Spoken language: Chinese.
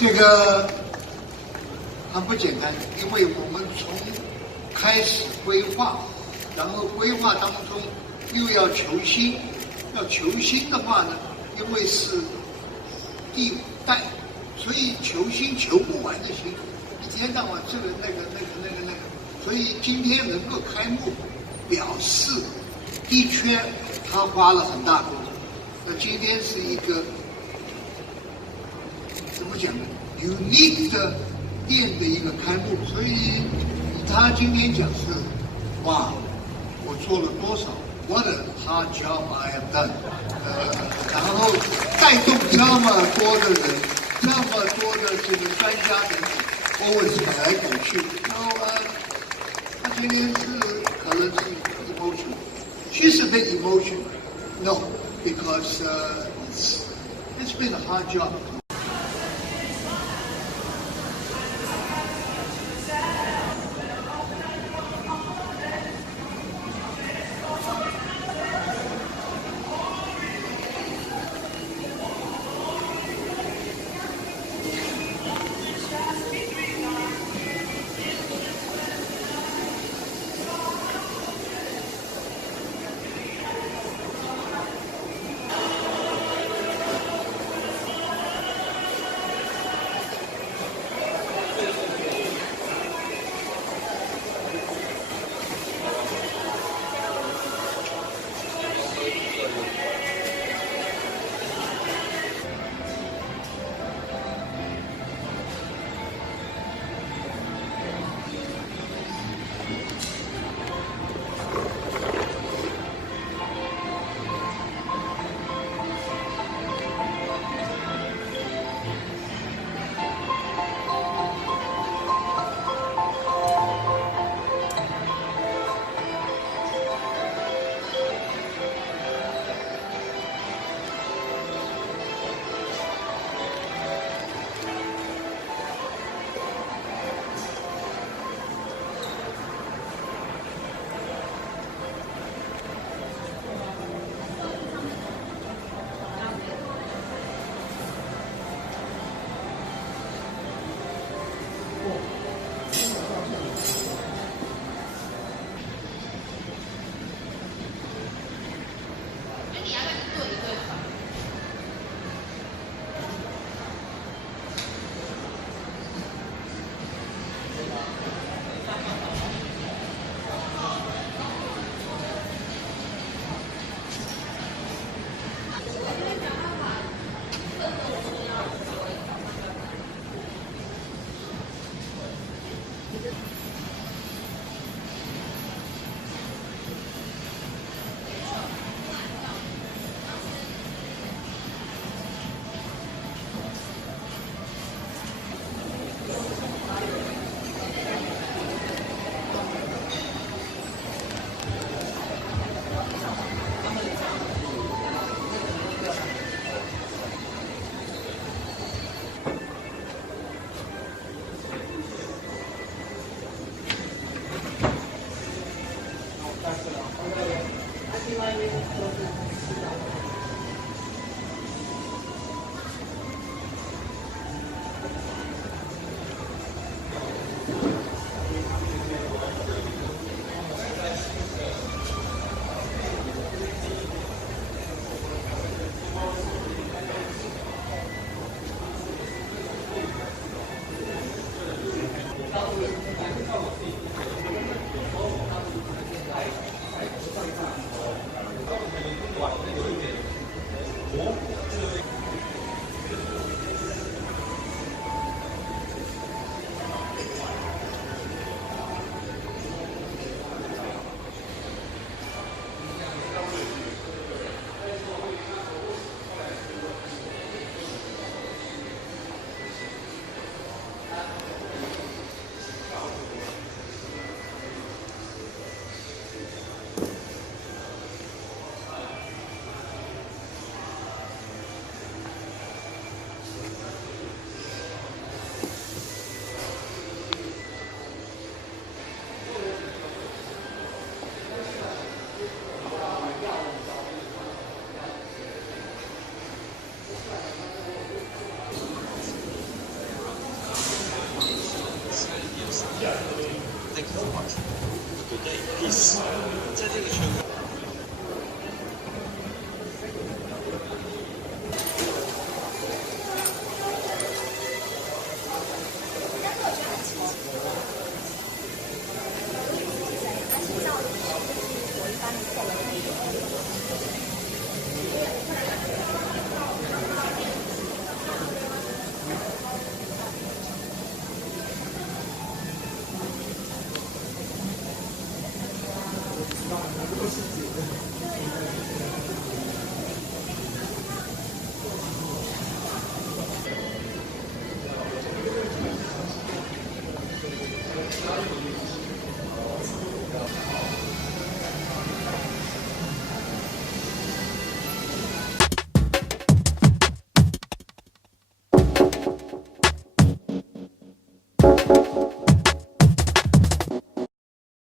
这个很不简单，因为我们从开始规划，然后规划当中又要求新，要求新的话呢，因为是第五代，所以求新求不完的心，一天到晚这个那个，所以今天能够开幕，表示的确他花了很大功夫。那今天是一个怎么讲呢 ？unique 的店的一个开幕，所以他今天讲是，哇，我做了多少 ？What a hard job I have done！ 然后带动这么多的人，这么多的这个专家等等 ，always 赶来赶去，然后他今天是可能是 emotional， she's a bit emotional，no，because it's been a hard job。